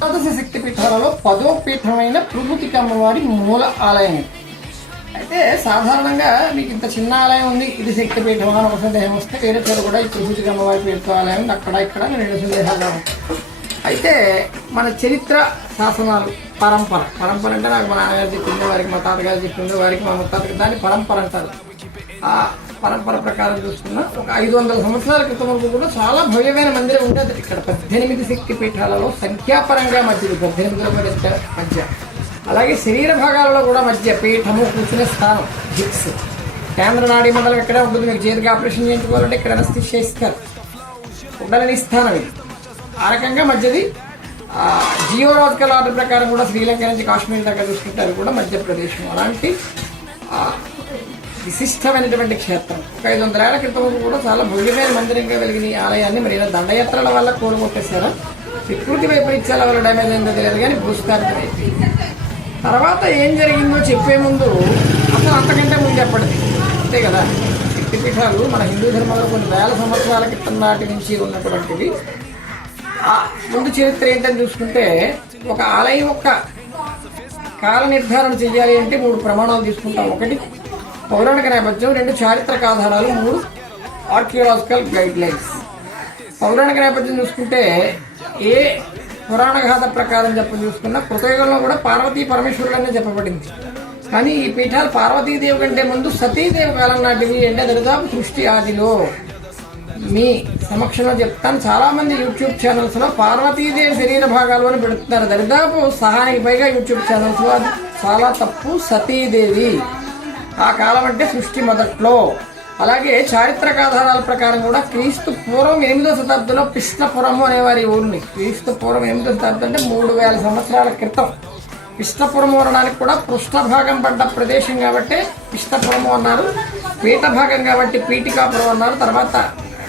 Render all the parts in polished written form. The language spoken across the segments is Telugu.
ద్వాదశ శక్తి పీఠాలలో 10వ పీఠమైన ప్రభుతికి అమ్మవారి మూల ఆలయం. అయితే సాధారణంగా మీకు ఇంత చిన్న ఆలయం ఉంది, ఇది శక్తి పీఠం అని ఒక సందేహం వస్తే వేరే చోట కూడా ఈ ప్రభుతికి అమ్మవారి పేరుతో ఆలయం అక్కడ ఇక్కడ 2 సందేహాలు. అయితే మన చరిత్ర శాసనాలు పరంపర అంటే నాకు మా నాన్నగారు చెప్పింది, వారికి మా తాతగారు చెప్పింది, వారికి మా ముత్తాతకి దాన్ని పరంపర అంటారు. ఆ పరంపర ప్రకారం చూసుకున్న ఒక 500 సంవత్సరాల క్రితం వరకు కూడా చాలా భవ్యమైన మందిరం ఉంటుంది. ఇక్కడ 18 శక్తి పీఠాలలో సంఖ్యాపరంగా మధ్యలో 18 మధ్య, అలాగే శరీర భాగాలలో కూడా మధ్య పీఠము, కూర్చునే స్థానం, హిప్స్, కేంద్ర నాడీ మండలం ఎక్కడే ఉంటుంది. మీకు చేతికి ఆపరేషన్ చేయించుకోవాలంటే ఇక్కడ అనస్థిషియా ఇస్తారు, ఉండలేని స్థానం ఇది. ఆ రకంగా మధ్యది. జియోలాజికల్ ఆర్డర్ ప్రకారం కూడా శ్రీలంక నుంచి కాశ్మీర్ దాకా చూసుకుంటే అది కూడా మధ్యప్రదేశం. అలాంటి విశిష్టమైనటువంటి క్షేత్రం. ఒక 500 ఏళ్ల క్రితం కూడా చాలా భవ్యమైన మందిరంగా వెలిగిన ఈ ఆలయాన్ని మరి దండయాత్రల వల్ల కోలుకొట్టేశారా, ప్రకృతి వైపరీత్యాల వల్ల డ్యామేజ్ అయిందో తెలియదు కానీ భూస్థాపితం అయిపోయింది. తర్వాత ఏం జరిగిందో చెప్పే ముందు అసలు అంతకంటే ముందు చెప్పండి, అంతే కదా. శక్తిపీఠాలు మన హిందూ ధర్మంలో కొన్ని వేల సంవత్సరాల క్రితం నాటి నుంచి ఉన్నటువంటివి. ముందు చరిత్ర ఏంటని చూసుకుంటే, ఒక ఆలయం యొక్క కాల నిర్ధారణ చేయాలి అంటే 3 ప్రమాణాలు తీసుకుంటాం. 1 పౌరాణిక నేపథ్యం, 2 చారిత్రక ఆధారాలు, 3 ఆర్కియోలాజికల్ గైడ్ లైన్స్. పౌరాణిక నేపథ్యం చూసుకుంటే ఏ పురాణ గాథ ప్రకారం చూసుకున్నా కృతయుగంలో కూడా పార్వతీ పరమేశ్వరులనే చెప్పబడింది. కానీ ఈ పీఠాలు పార్వతీదేవి కంటే ముందు సతీదేవి కాలం నాటివి. అంటే దరిదాపు సృష్టి ఆదిలో మీ సమక్షంలో చెప్తాను. చాలా మంది యూట్యూబ్ ఛానల్స్ లో పార్వతీదేవి శరీర భాగాలు అని పెడుతున్నారు. దరిదాపు 6కి పైగా యూట్యూబ్ ఛానల్స్ లో అది చాలా తప్పు. సతీదేవి ఆ కాలం అంటే సృష్టి మొదట్లో. అలాగే చారిత్రక ఆధారాల ప్రకారం కూడా క్రీస్తు పూర్వం 8వ శతాబ్దంలో పిష్టపురము అనేవారి ఊరిని. క్రీస్తు పూర్వం 8వ శతాబ్దం అంటే 3000 సంవత్సరాల క్రితం. పిష్టపురము అనడానికి కూడా పృష్ఠభాగం పడ్డ ప్రదేశం కాబట్టి పిష్టపురము అన్నారు, పీఠ భాగం కాబట్టి పీఠికాపురం అన్నారు. తర్వాత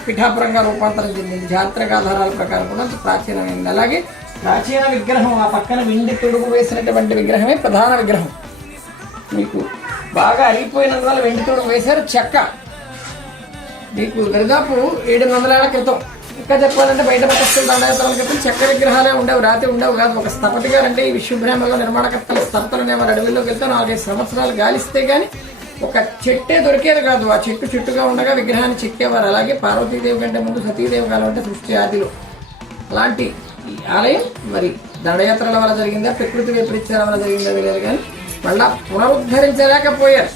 పీఠాపురంగా రూపాంతరం చెందింది. చారిత్రక ఆధారాల ప్రకారం కూడా ప్రాచీనమైంది. అలాగే ప్రాచీన విగ్రహం, ఆ పక్కన వెండి తొడుగు వేసినటువంటి విగ్రహమే ప్రధాన విగ్రహం. మీకు బాగా అరిగిపోయినందువల్ల వెండి తొడుగు వేశారు. చెక్క మీకు దరిదాపు 700 ఏళ్ల క్రితం. ఇంకా చెప్పాలంటే బయట పట్టస్తుల దండయాత్రల క్రితం చెక్క విగ్రహాలే ఉండేవి, రాతి ఉండేవి కాదు. ఒక స్థపతి గారు అంటే ఈ విశ్వబ్రహ్మలో నిర్మాణకర్తలు స్థపతులు అనేవారు. అడవిలోకి వెళ్తే 4-5 సంవత్సరాలు గాలిస్తే కానీ ఒక చెట్టే దొరికేది కాదు. ఆ చెట్టుగా ఉండగా విగ్రహాన్ని చెక్కేవారు. అలాగే పార్వతీదేవి కంటే ముందు సతీదేవి కాలం అంటే సృష్టి ఆదిలో. అలాంటి ఈ ఆలయం మరి దండయాత్రల వల్ల జరిగిందా, ప్రకృతి వైపరీత్యాల వల్ల జరిగిందా తెలియదు కానీ మళ్ళా పునరుద్ధరించలేకపోయారు.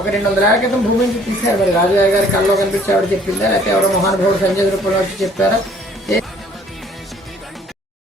ఒక 200 ఏళ్ల క్రితం భూమి నుంచి తీశారు. మరి రాజుగారి గారి కళ్ళలో కనిపించి ఆవిడ చెప్పిందా, లేకపోతే ఎవరో మహానుభావుడు సంజయ్ రూపంలో వచ్చి చెప్పారా?